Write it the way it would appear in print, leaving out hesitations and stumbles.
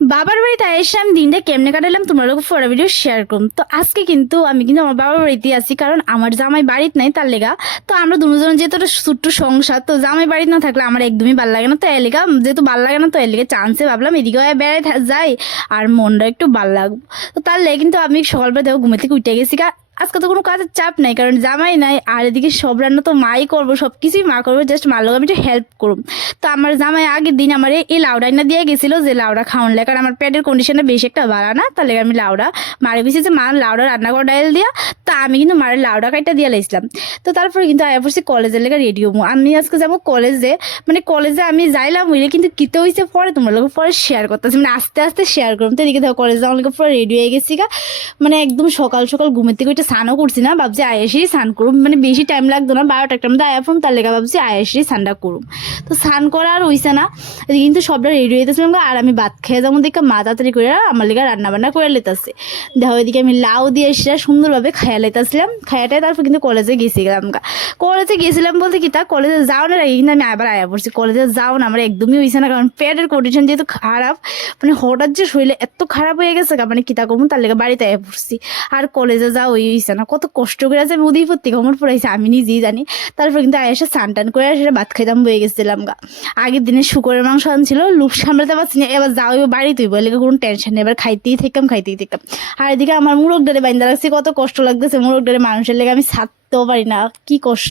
বাবার বাড়িতে এসে আমি দিনটা কেমনে কাটালাম তোমার লোক পরে ভিডিও শেয়ার করুম। তো আজকে কিন্তু আমি কিন্তু আমার বাবার বাড়িতে আছি, কারণ আমার জামাই বাড়িতে নাই, তার লেগা। তো আমরা দুজন যেহেতু একটা ছোট্ট সংসার, তো জামাই বাড়িতে না থাকলে আমার একদমই ভালো লাগে না। তো এর লেগা যেহেতু ভালো লাগে না, তো এর লেগে চান্সে ভাবলাম এদিকে বেড়াই যাই আর মনটা একটু ভালো লাগবে। তো তার লেগে কিন্তু আমি সকালবেলা দেখো ঘুমে থেকে উঠে গেছি। আজকে তো কোনো কাজের চাপ নাই, কারণ জামাই নাই, আর এদিকে সব রান্না তো মাই করবো, সব কিছুই মা করবো, জাস্ট মার লোক আমি একটু হেল্প করুম। তো আমার জামাই আগের দিন আমার এই লাউডা না দিয়ে গেছিলো, যে লাউডা খাওয়ান লাগে, কারণ আমার পেটের কন্ডিশনে বেশি একটা ভালো না, তাহলে আমি লাউডা মারে গেছি যে মা লাউডা রান্না করা ডাইল দিয়া। তা আমি কিন্তু মারে লাউডা কাইটা দিয়ে লাইছিলাম। তো তারপরে কিন্তু আয়া পড়ছি কলেজের লেগে রেডি হবো। আমি আজকে যাবো কলেজে, মানে কলেজে আমি যাইলাম হইলে কিন্তু কিতে হয়েছে পরে তোমার লোক পরে শেয়ার করতেছি, মানে আস্তে আস্তে শেয়ার করুন। তো এদিকে দেখো কলেজে যাওয়ার লোক পুরো রেডি হয়ে গেছি গা, মানে একদম সকাল সকাল ঘুমের থেকে ওইটা স্নানও করছি না, ভাবছি আয়েসেই স্নান করুম, মানে বেশি টাইম লাগতো না, 12টা একটা মধ্যে আয়া ফোন, তার লেগে ভাবছি আয়েসেই স্নানটা করুম। তো স্নান করা আর হইছে না, এদিকে কিন্তু সবটা রেডি হইতেছিলাম, আর আমি ভাত খেয়ে যাবো দেখে মা তাড়াতাড়ি করে আমার লেগে রান্না বান্না করে লেতেছে। দেখো এদিকে আমি লাউ দিয়ে সেটা সুন্দরভাবে খাইয়া লেতেছিলাম, খাইয়াটাই তারপর কিন্তু কলেজে গেছিলাম। কলেজে গেছিলাম বলতে কি, তা কলেজে যাও না আগে কিন্তু আমি আবার আয়া পড়ছি। কলেজে যাও না আমার একদমই হইছে না, কারণ পেটের কন্ডিশন যেহেতু খারাপ, মানে হঠাৎ যে শরীরে এত খারাপ হয়ে গেছে, মানে কিতা কমু, তার লেগে বাড়িতে আয়া পড়ছি। আর কলেজে যাওয়া হইছে না, কত কষ্ট করে আছে আমি উদয়পুর থেকে আমার পড়াইছে আমি নিজেই জানি। তারপর কিন্তু আয়েসে স্নান টান করে সেটা ভাত খাইতাম বয়ে গেছিলাম গা। আগের দিনে শুকরের মাংস আনছিল, লুপ সামলাতে পারছি না, এবার যাও এবার বাড়িতেই বলে কোনো টেনশন নেই, এবার খাইতেই থাকতাম। আর এদিকে আমার মুরগ ডারে বাইন্দা লাগছে, কত কষ্ট লাগতেছে মুরগ ডারে, মানুষের লেগে আমি ছাড়তেও পারি না, কি কষ্ট।